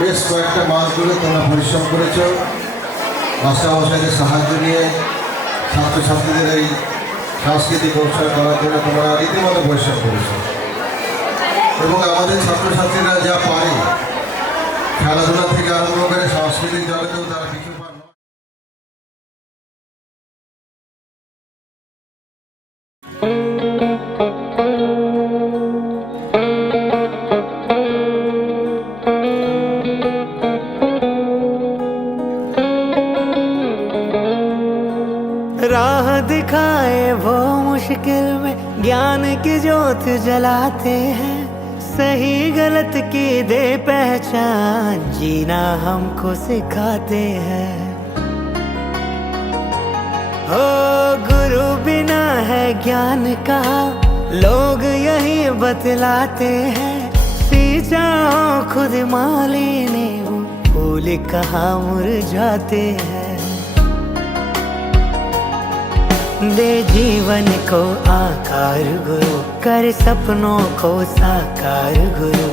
বেশ কয়েকটা মাস ধরে তোমরা পরিশ্রম করেছ, মাস্টারমশাইদের সাহায্য নিয়ে ছাত্রছাত্রীদের এই সাংস্কৃতিক অনুষ্ঠান করার জন্য তোমরা রীতিমতো পরিশ্রম করেছ এবং আমাদের ছাত্রছাত্রীরা যা পারে খেলাধুলা থেকে আরম্ভ করে সাংস্কৃতিক জগতেও তারা কিছু পান। राह दिखाए वो मुश्किल में ज्ञान की ज्योत जलाते हैं, सही गलत की दे पहचान जीना हमको सिखाते हैं। ओ गुरु बिना है ज्ञान का लोग यही बतलाते हैं, सींचा हो खुद माली ने वो फूल कहाँ मुरझाते हैं। दे जीवन को आकार गुरु, कर सपनों को साकार गुरु,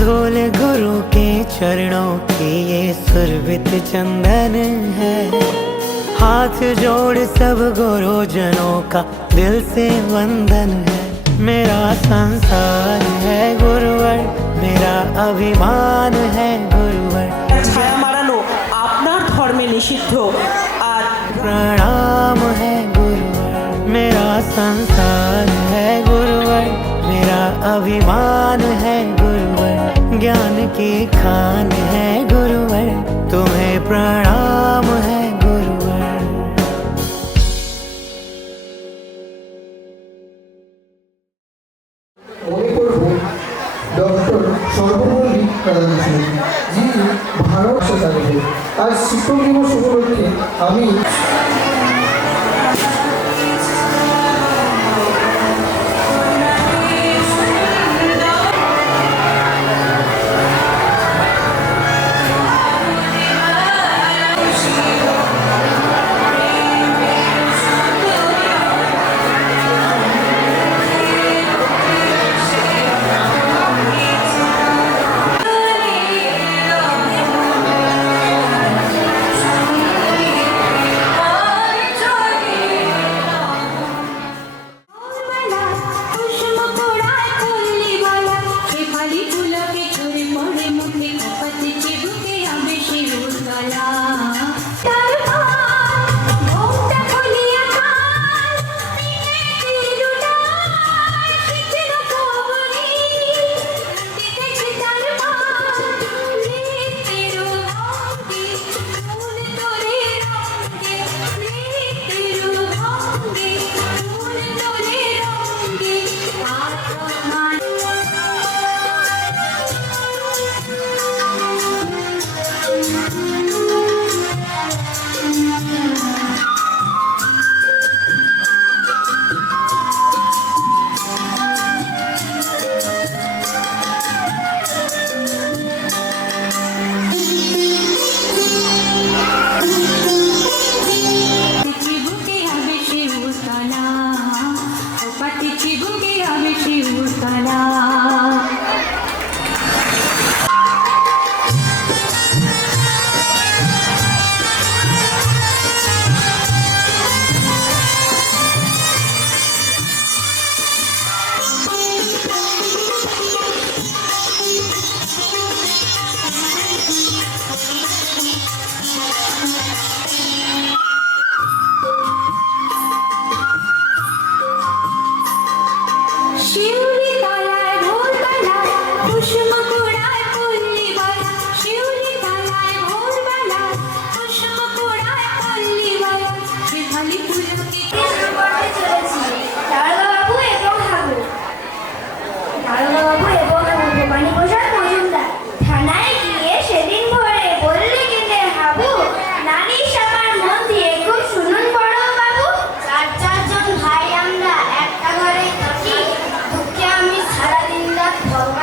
धूल गुरु के चरणों की ये सुरभित चंदन है। हाथ जोड़ सब गुरुजनों का दिल से वंदन है। मेरा संसार है गुरुवर, मेरा अभिमान है गुरुवर। ছায়া মারানো আপনার ধর্মে নিষিদ্ধ। আর प्रणाम है गुरुवर, मेरा संसार है गुरुवर, मेरा अभिमान है गुरुवर, ज्ञान की खान है गुरुवर, तुम्हें प्रणाम है गुरुवर। ডক্টর সর্বপল্লী রাধাকৃষ্ণন যিনি ভারত সরকারের আজ শিক্ষক দিবস উপলক্ষে আমি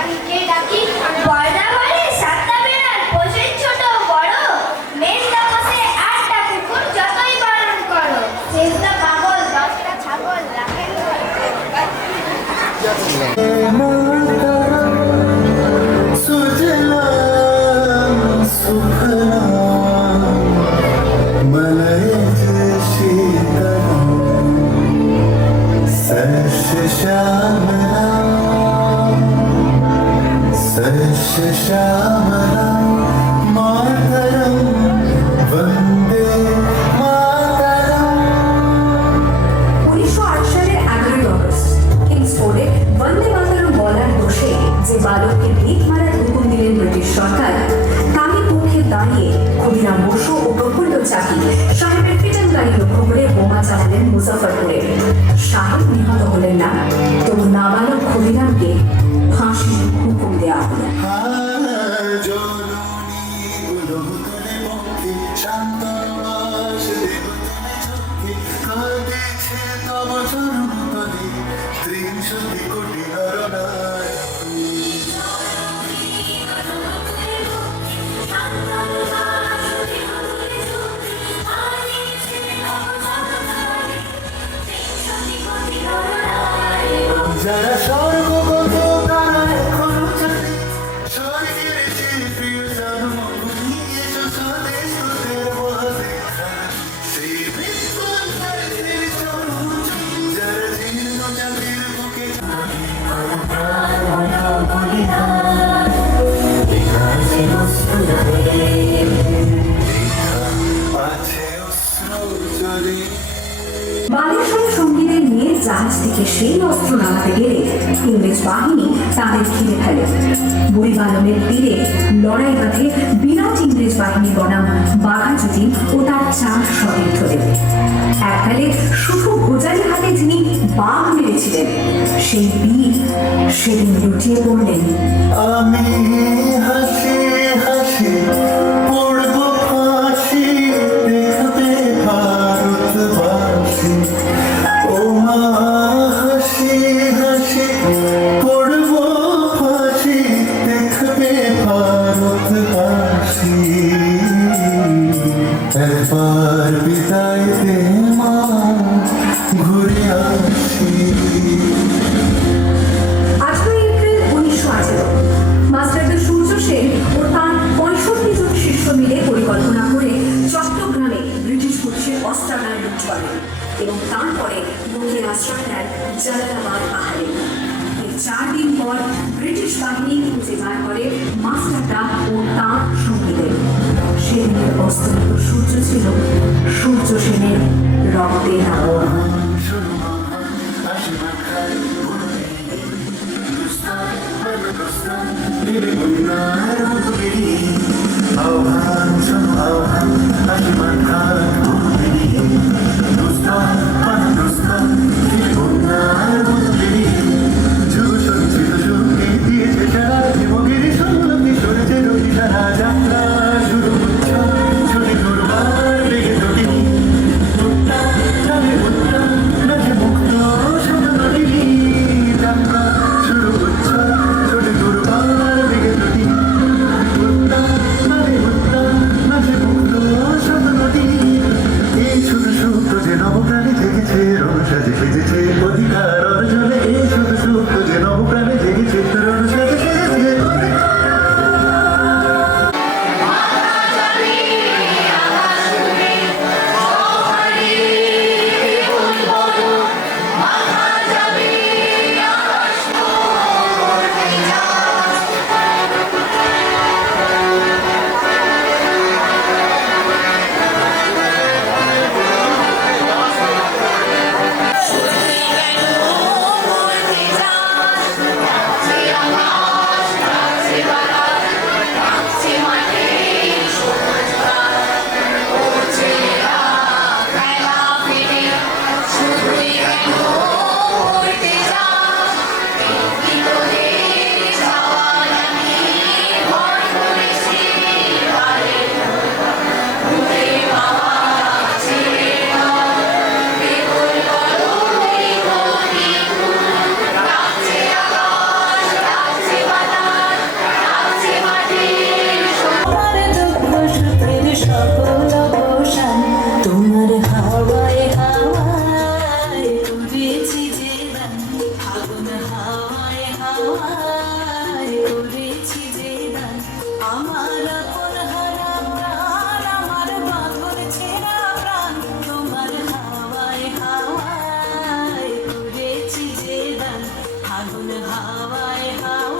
পাখিকে ডাকি পয়দা ঘরে সাতটা বেড়াল পোষে ছোট বড় মেজদা বসে আটটা কুকুর যতই বারণ করো চেষ্টা পাগল 10টা ছাগল রাখেন সালের 11ই অগস্ট কিংসফোর্ডে বন্দে মাতরম বলার দোষে যে বালককে ভিক মারার হুকুম দিলেন ব্রিটিশ সরকার তারই পক্ষে দাঁড়িয়ে ক্ষুদিরাম বসু ও প্রফুল্ল চাকি সাহেবের পিটন গাড়ি লক্ষ্য করে বোমা চালালেন মুজাফরপুরে। সাহেব নিহত হলেন না, তবু নাবালক ক্ষুদিরামকে ফাঁসির হুকুম দেওয়া হলো। যারা স্বর্গগত তারা এখনো জানে স্বর্গের চেয়ে প্রিয় জন্ম নিয়েছ স্বদেশ তোদের মহাদেশা সেই বিশ্বধারীর চরণ যারা জীর্ণ জাতির বুকে আছে অশ্রু জলে বালেশ্বর সঙ্গীদের নিয়ে জাহাজ থেকে সেই অস্ত্র নামাতে গেলে ইংরেজ বাহিনী তাদের ঘিরে ফেলে। বুড়িবালমের তীরে লড়াই বাঁধে বিরাট ইংরেজ বাহিনী বনাম বাঘাযতীন ও তার 4 সতীর্থদের। এককালে শুধু গোজারি হাতে যিনি বাঘ মেরেছিলেন সেই বীর সেদিন লুটিয়ে পড়লেন। আমি হাসি হাসি পড়ব ফাঁসি দেখবে ভারতবাসী ও মা হাসি হাসি পড়ব ফাঁসি দেখবে ভারতবাসী একবার বিদায় দে মা ঘুরে আসি। 8ই এপ্রিল 1918 মাস্টারদা সূর্য সেন ও তার 65 জন শিষ্য মিলে পরিকল্পনা করে চট্টগ্রামে ব্রিটিশ পুলিশের অস্ত্রাগার লুট করে এবং তারপরে মুখে আশ্রয় নেন জালালাবাদ পাহাড়ে। এর 4 দিন পর ব্রিটিশ বাহিনী খুঁজে বার করে মাস্টারদা ও তার সঙ্গীদের। সেদিনের অস্তমিত সূর্য ছিল সূর্য সেনের রক্তে রাবণ।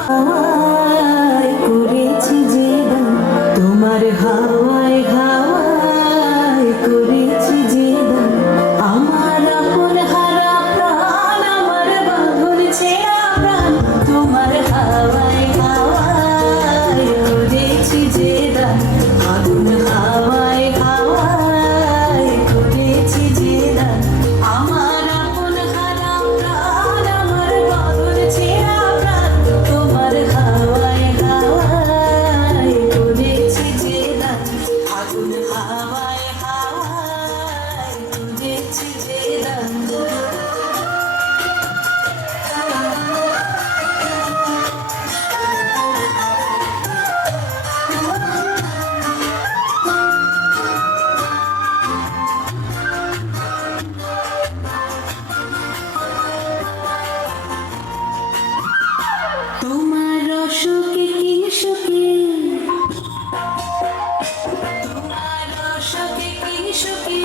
হাওয়ায় করেছি যে দান, তোমার হাওয়ায় হাওয়ায় করেছি যে দান, আমার আপন হারা প্রাণ, আমার বাঁধন ছেঁড়া প্রাণ, তোমার হাওয়ায় হাওয়ায় করেছি যে দান, আগুন হাওয়ায় হাওয়ায় করেছি যে দান, আমার আপন হারা প্রাণ, আমার বাঁধন ছেঁড়া প্রাণ, তোমার হাওয়ায় হাওয়ায় করেছি যে দান, আগুন হাওয়ায় হাওয়ায় করেছি যে দান। তোমার অসুখে কি সুখে, তোমার অসুখে কি সুখে,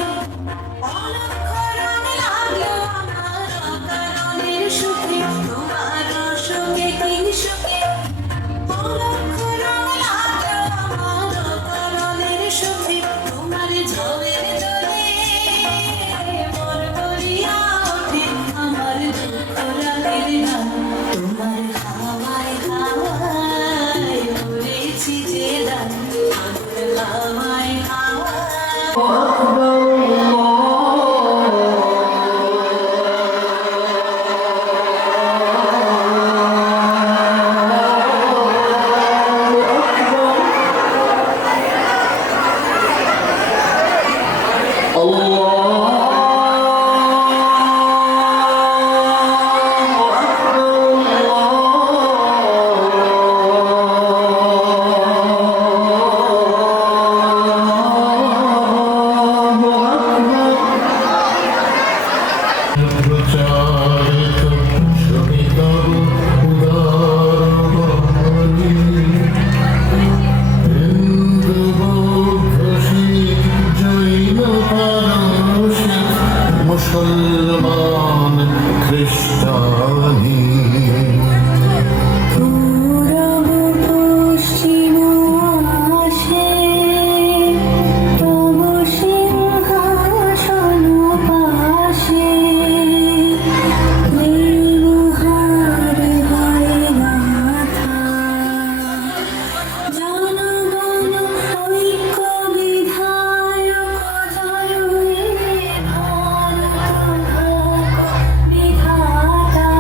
অলক্ষরণ লাগলো আমার অকারণের সুখে, তোমার অসুখে কি সুখে, অলক্ষরণ লাগলো আমার অকারণের সুখে, তোমার ঝড়ের দোলে মন ভরিয়া ওঠে আমার দুঃখ রাগের গান, তোমার হাওয়ায় হাওয়ায় করেছি যে দান, আগুন হাওয়ায় হাওয়ায়। প্রচারিত সহিতর উদার বাণী, হিন্দু বৌদ্ধ শিখ জৈন পারসিক মুসলমান খ্রিস্টানি, পূরব পশ্চিম আসে তব সিংহাসন পাশে, নির্মহার হয় গাথা, জনগণ ঐক্য বিধায়ক জয় হে ভারত বিধাতা।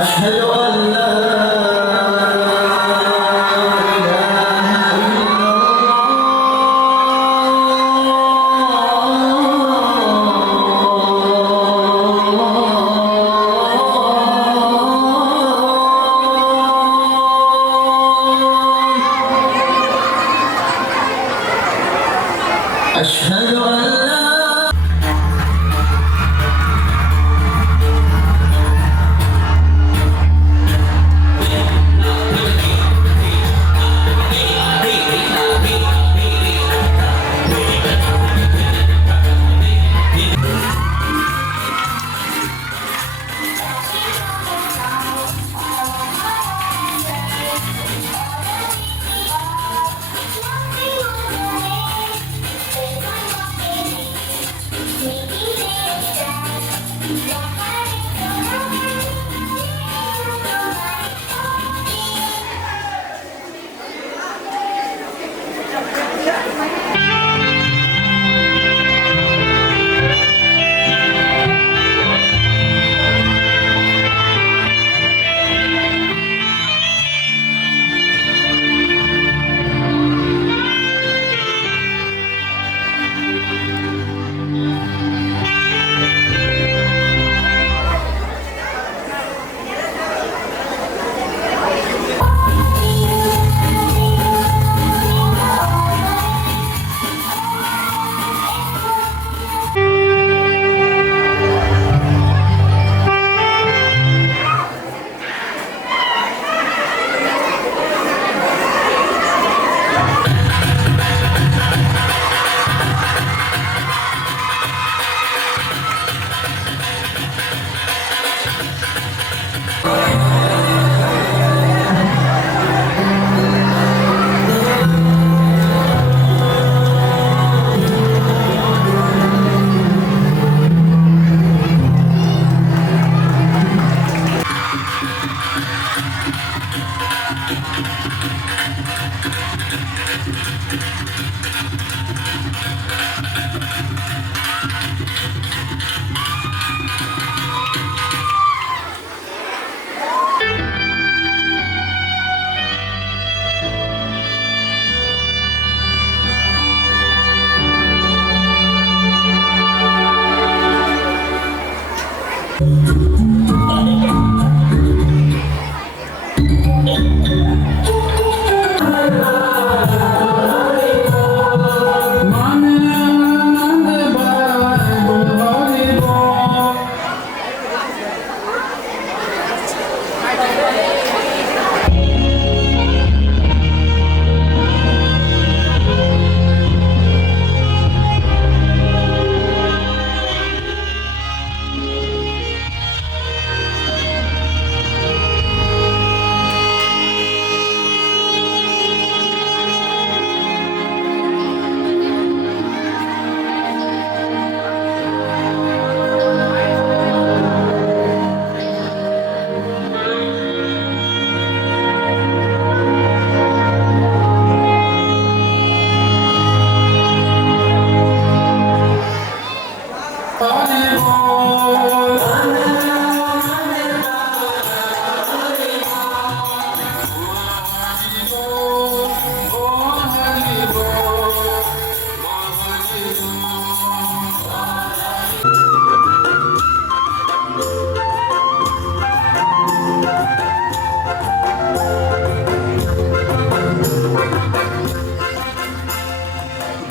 أشهد أن لا إله إلا الله، أشهد أن لا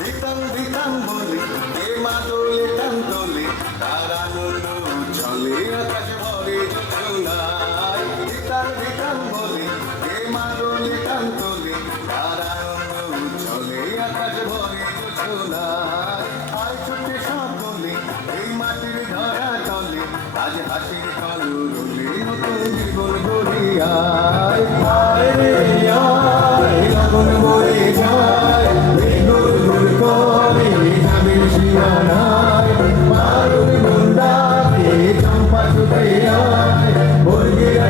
বিতান বিতান বলে কে মা দোলে টান দোলে তার আনন্দ চলে আকাশ ভরে জোছনায় বিতান বিতান বলে কে মা দোলে টান দোলে তার আনন্দ চলে আকাশ ভরে জোছনায় আয় ছুটে সকলে এই মাটির ধরা তলে আজ হাসির কালো রোলে নতুন জীবন গড়িয়ায় আয় রে আয় লগন বয়ে যায় বেগুন গুল করে যাবে সীমানায় মারুর গুন্ডাকে চম্পা ছুটে আয় বর্গের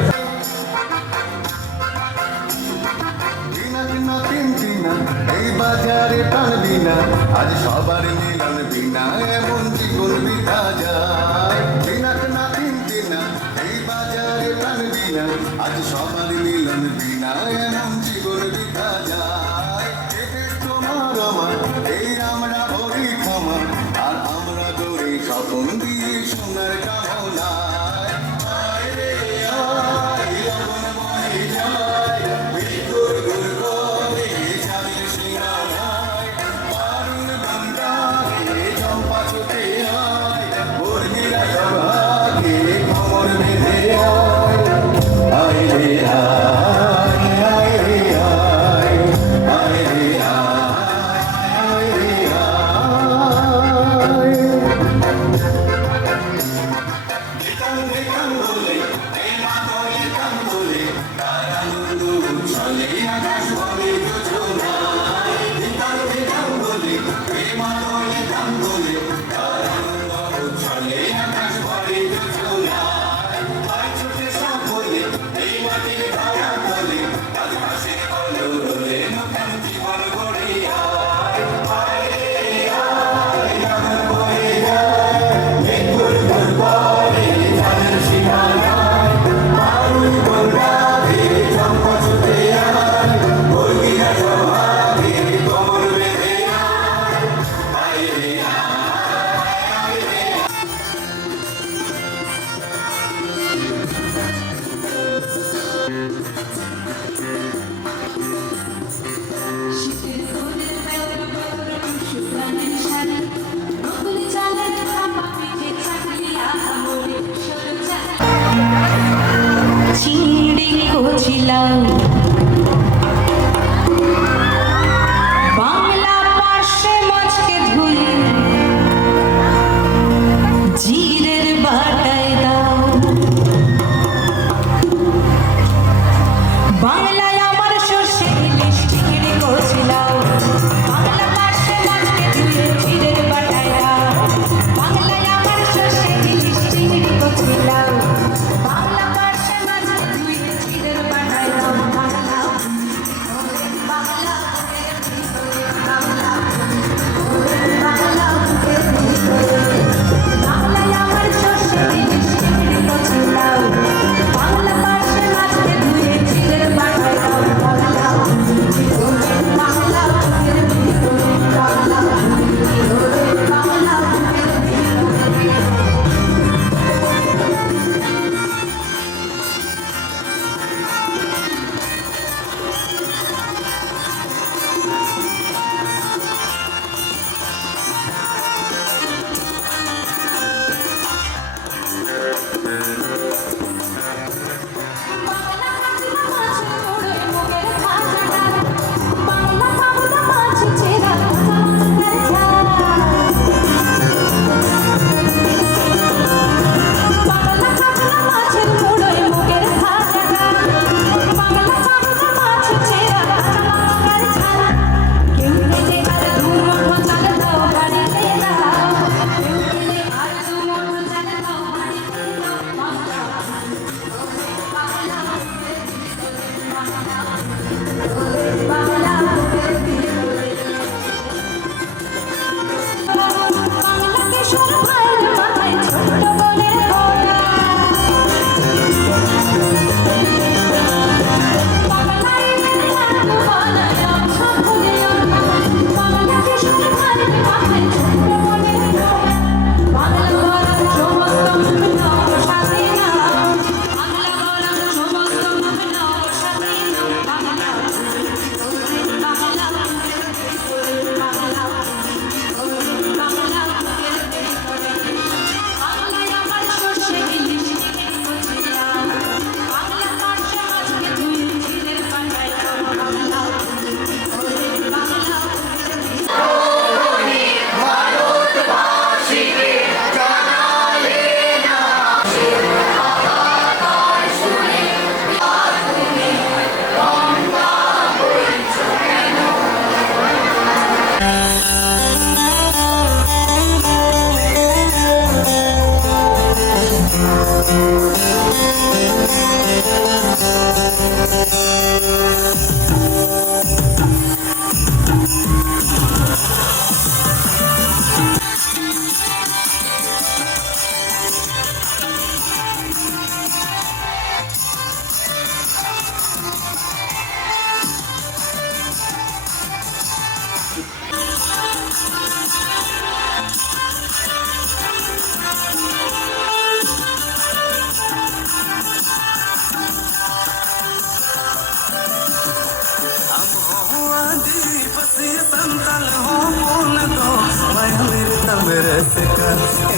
দিনা দিনা তিন দিনা এই বাজারে টানবি না আজ সবার মিলন বিনা এমন জীবন বিধা যায় দিনা দিনা তিন দিনা এই বাজারে টানবি না আজ সবার মিলন বিনা এমন জীবন বিধা যায় এতে তোমার আমার এই আমরা ভরি ক্ষমা আর আমরা দৌড়ে স্বপন দিয়ে সোনার কামনায় আয় রে আয় লগন বয়ে যায় বিদ্যুৎ গুল করে যাবে সীমানায় মারুন গঙ্গাকে চম্পা ছুটে আয় বর্গিরা সভাকে খবর বেঁধে আয় রে আয় আয় রে আয় আয় রে আয় রে আয়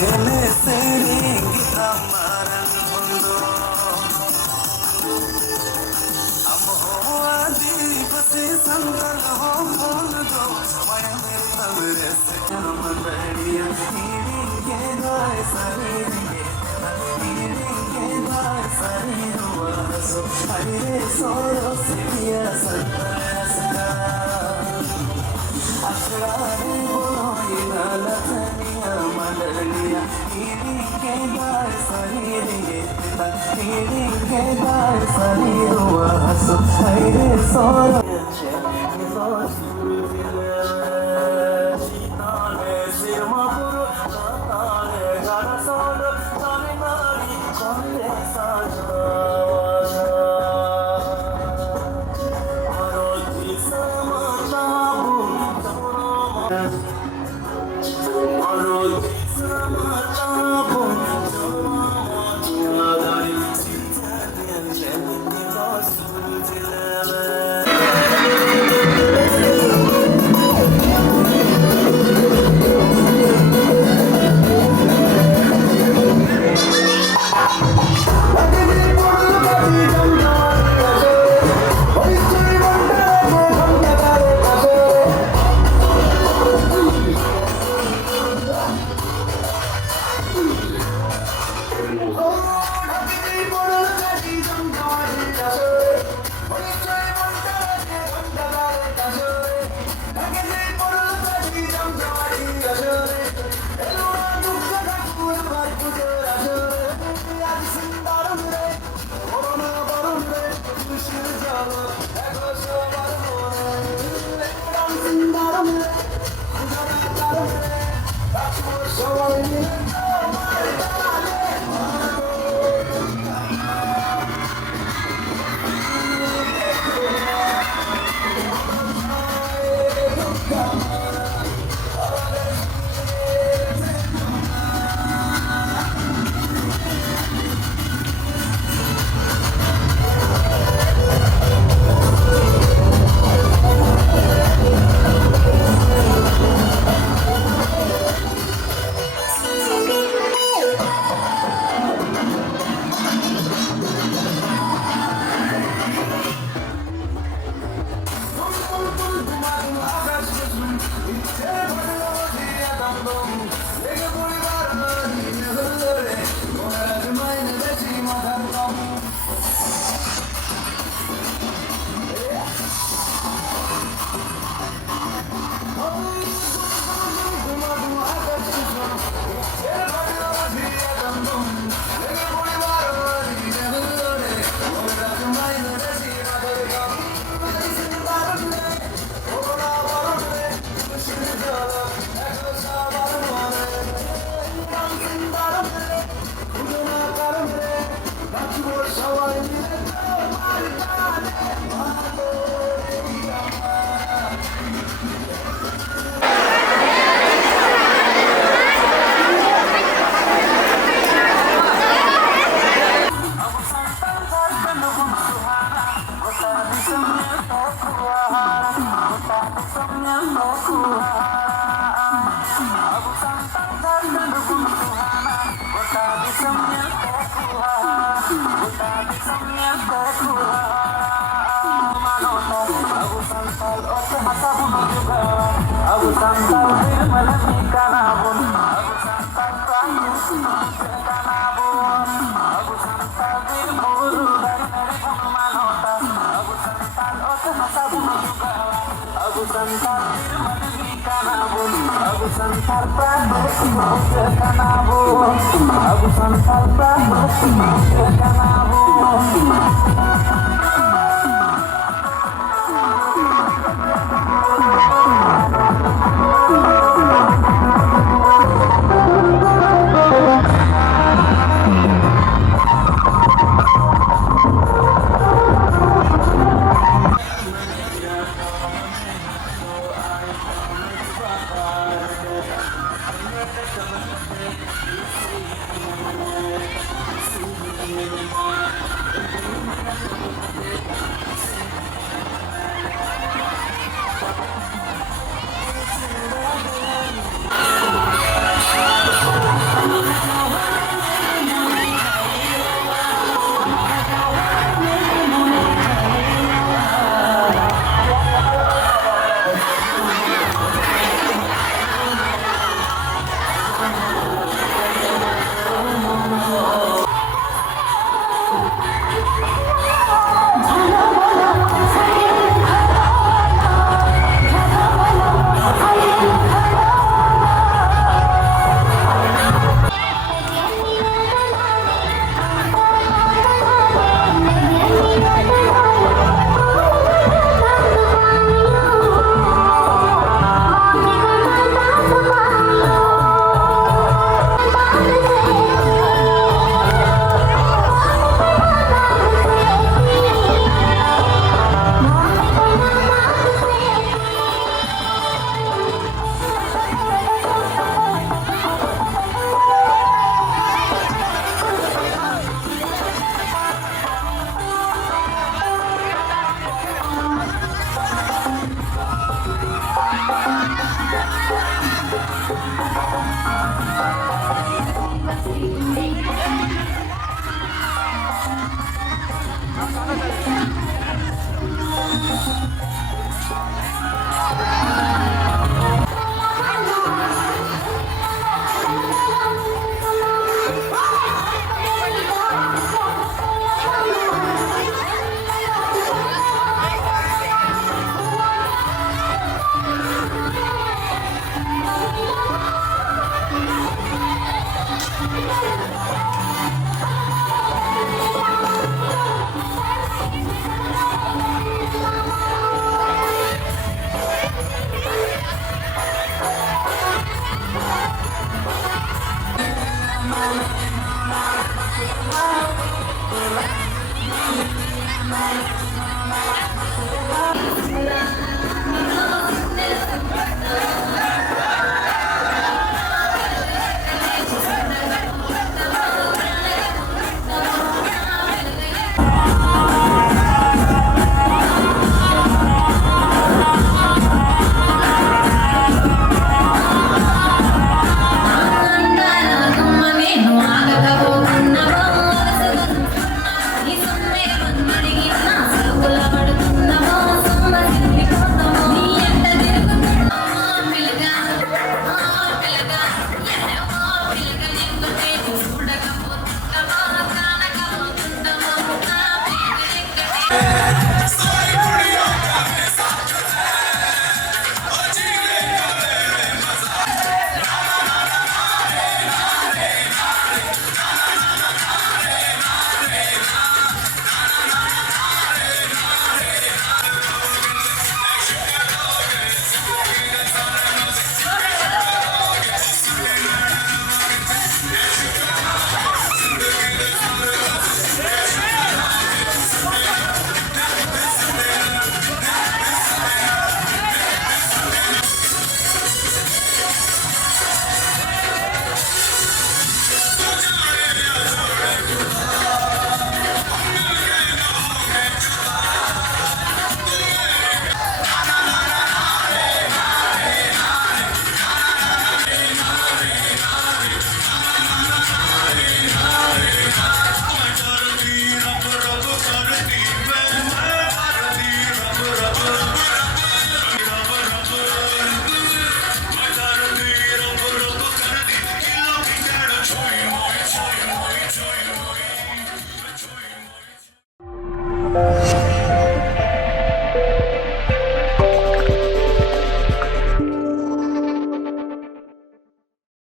ele serengita maran hondo amho adipati sangal ho hondo maya mere tamre se amariya hiri ke dai saringe hiri ke dai sarino vaso hare soro siya sanasa asrare bolo ilala taniya malaliya hiri ke dai saringe hiri ke dai sarino vaso hare soro